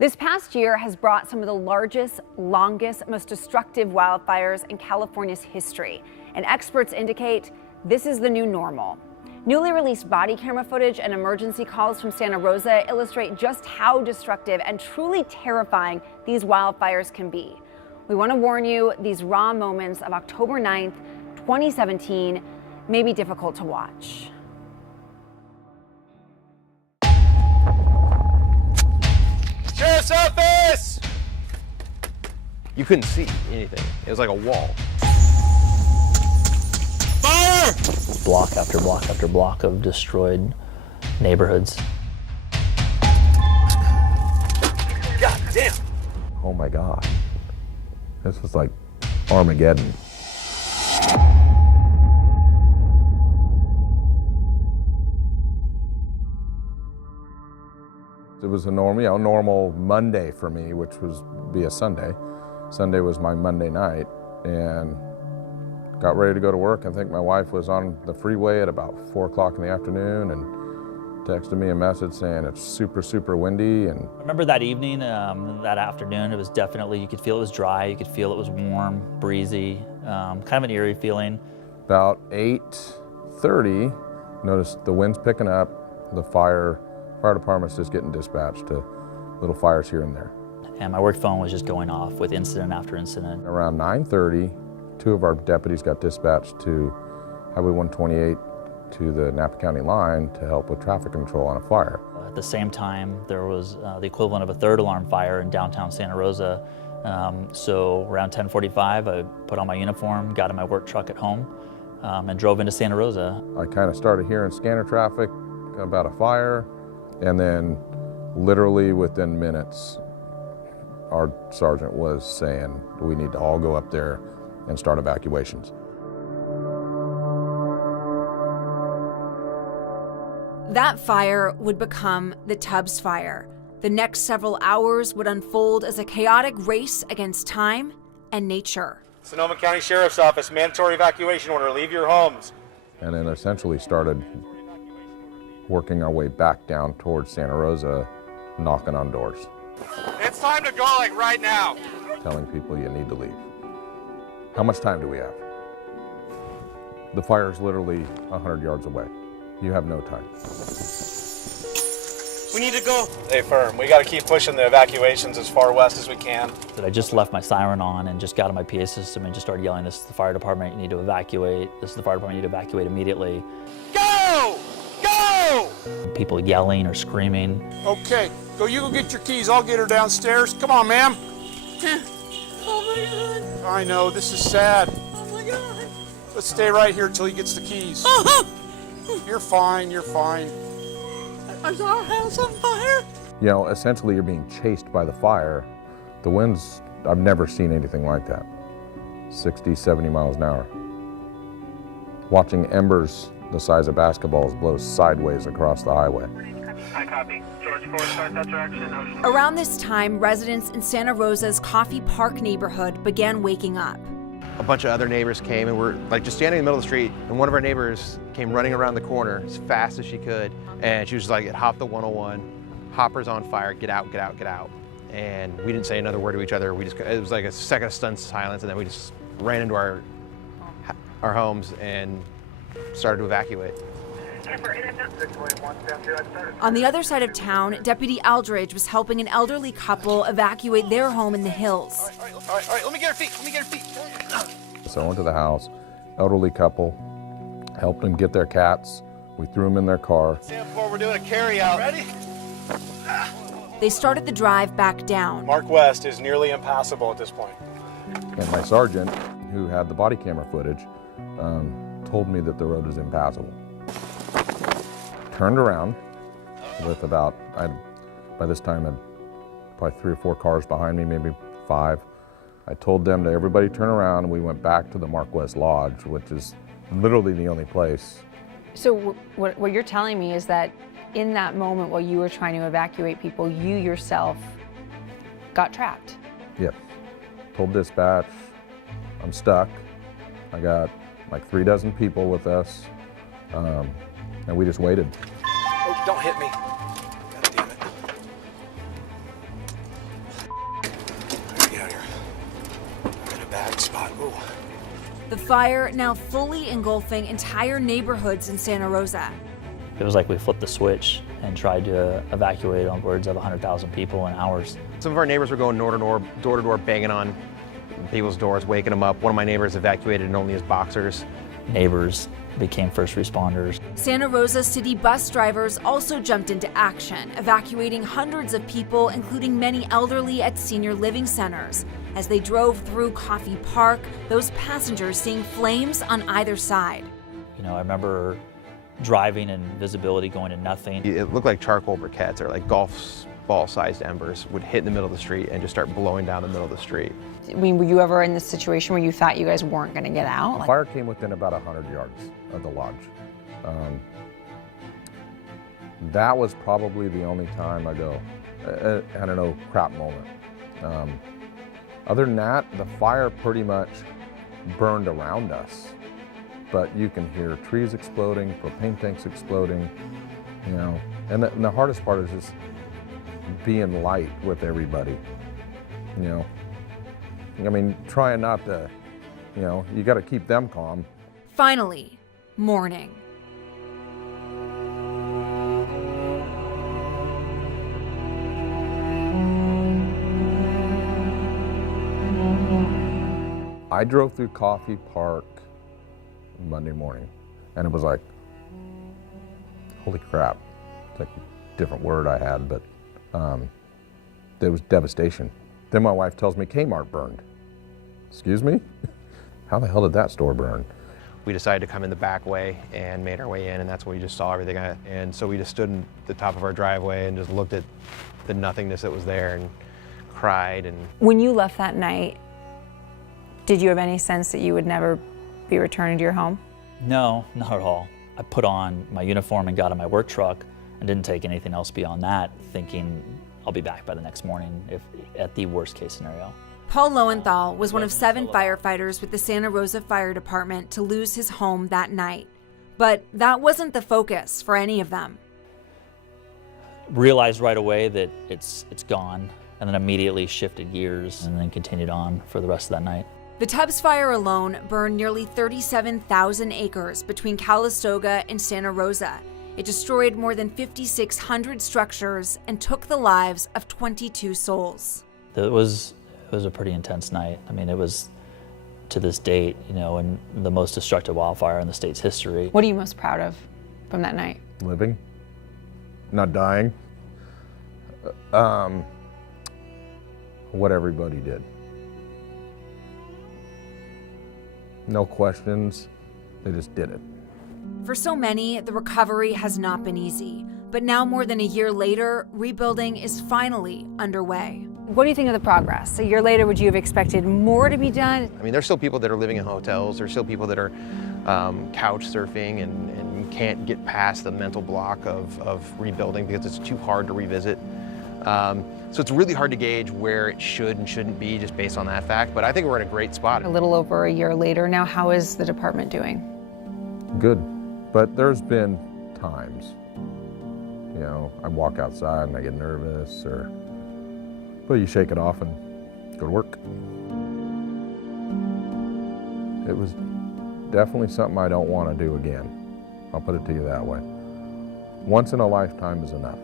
This past year has brought some of the largest, longest, most destructive wildfires in California's history, and experts indicate this is the new normal. Newly released body camera footage and emergency calls from Santa Rosa illustrate just how destructive and truly terrifying these wildfires can be. We want to warn you, these raw moments of October 9th, 2017 may be difficult to watch. Sheriff's office! You couldn't see anything. It was like a wall. Fire! Block after block after block of destroyed neighborhoods. God damn! Oh my God. This was like Armageddon. It was a normal Monday for me, which was be a Sunday. Sunday was my Monday night, and got ready to go to work. I think my wife was on the freeway at about 4 o'clock in the afternoon and texted me a message saying it's super, super windy. And I remember that evening, that afternoon, it was definitely, you could feel it was dry, you could feel it was warm, breezy, kind of an eerie feeling. About 8:30, noticed the wind's picking up, the fire department's just getting dispatched to little fires here and there. And my work phone was just going off with incident after incident. Around 9:30, 2 of our deputies got dispatched to Highway 128 to the Napa County line to help with traffic control on a fire. At the same time, there was the equivalent of a third alarm fire in downtown Santa Rosa. So around 10:45, I put on my uniform, got in my work truck at home, and drove into Santa Rosa. I kind of started hearing scanner traffic about a fire, and then literally within minutes, our sergeant was saying, we need to all go up there and start evacuations. That fire would become the Tubbs Fire. The next several hours would unfold as a chaotic race against time and nature. Sonoma County Sheriff's Office, mandatory evacuation order, leave your homes. And then essentially started working our way back down towards Santa Rosa, knocking on doors. It's time to go, like right now. Telling people you need to leave. How much time do we have? The fire is literally 100 yards away. You have no time. We need to go. Stay firm. We got to keep pushing the evacuations as far west as we can. I just left my siren on and just got on my PA system and just started yelling, "This is the fire department, you need to evacuate. This is the fire department, you need to evacuate immediately." Go! Go! People yelling or screaming. Okay, you go get your keys. I'll get her downstairs. Come on, ma'am. Oh my God. I know, this is sad. Oh my God. Let's stay right here till he gets the keys. You're fine, you're fine. Is our house on fire? You know, essentially you're being chased by the fire. The winds, I've never seen anything like that. 60, 70 miles an hour. Watching embers the size of basketballs blow sideways across the highway. I copy. George 4, start that direction. Around this time, residents in Santa Rosa's Coffee Park neighborhood began waking up. A bunch of other neighbors came and we're like just standing in the middle of the street, and one of our neighbors came running around the corner as fast as she could, and she was like, "It hopped the 101, hopper's on fire, get out, get out, get out." And we didn't say another word to each other. It was like a second of stunned silence, and then we just ran into our homes and started to evacuate. On the other side of town, Deputy Aldridge was helping an elderly couple evacuate their home in the hills. All right, let me get her feet, So I went to the house, elderly couple, helped them get their cats. We threw them in their car. Stand before we're doing a carry out. Ready? They started the drive back down. Mark West is nearly impassable at this point. And my sergeant, who had the body camera footage, told me that the road was impassable. Turned around with about, by this time I had probably 3 or 4 cars behind me, maybe 5. I told them to everybody turn around, and we went back to the Mark West Lodge, which is literally the only place. So what you're telling me is that in that moment while you were trying to evacuate people, you yourself got trapped? Yes. Told dispatch, I'm stuck. I got like 3 dozen people with us, and we just waited. Oh, don't hit me. God damn it. good spot. Ooh. The fire now fully engulfing entire neighborhoods in Santa Rosa. It was like we flipped the switch and tried to evacuate upwards of 100,000 people in hours. Some of our neighbors were going door to door, banging on people's doors, waking them up. One of my neighbors evacuated in only his boxers. Neighbors became first responders. Santa Rosa city bus drivers also jumped into action, evacuating hundreds of people, including many elderly at senior living centers. As they drove through Coffee Park, those passengers seeing flames on either side. You know, I remember driving and visibility going to nothing. It looked like charcoal briquettes or like golf ball-sized embers would hit in the middle of the street and just start blowing down the middle of the street. I mean, were you ever in this situation where you thought you guys weren't going to get out? The fire came within about 100 yards of the lodge. That was probably the only time I go, I don't know, crap moment. Other than that, the fire pretty much burned around us. But you can hear trees exploding, propane tanks exploding, you know. And the hardest part is just being light with everybody, you know. I mean, trying not to, you know, you got to keep them calm. Finally, morning. I drove through Coffee Park Monday morning, and it was like, holy crap. It's like a different word I had, but there was devastation. Then my wife tells me Kmart burned. Excuse me? How the hell did that store burn? We decided to come in the back way and made our way in, and that's when we just saw everything. And so we just stood in the top of our driveway and just looked at the nothingness that was there and cried. And When you left that night, did you have any sense that you would never be returning to your home? No, not at all. I put on my uniform and got in my work truck and didn't take anything else beyond that, thinking I'll be back by the next morning, if at the worst case scenario. Paul Lowenthal was one of 7 firefighters with the Santa Rosa Fire Department to lose his home that night. But that wasn't the focus for any of them. Realized right away that it's gone, and then immediately shifted gears and then continued on for the rest of that night. The Tubbs fire alone burned nearly 37,000 acres between Calistoga and Santa Rosa. It destroyed more than 5,600 structures and took the lives of 22 souls. It was a pretty intense night. I mean, it was, to this date, you know, in the most destructive wildfire in the state's history. What are you most proud of from that night? Living, not dying. What everybody did. No questions, they just did it. For so many, the recovery has not been easy. But now, more than a year later, rebuilding is finally underway. What do you think of the progress? A year later, would you have expected more to be done? I mean, there's still people that are living in hotels. There's still people that are couch surfing and can't get past the mental block of rebuilding because it's too hard to revisit. So it's really hard to gauge where it should and shouldn't be just based on that fact, but I think we're in a great spot. A little over a year later now, how is the department doing? Good, but there's been times, you know, I walk outside and I get nervous, but you shake it off and go to work. It was definitely something I don't want to do again. I'll put it to you that way. Once in a lifetime is enough.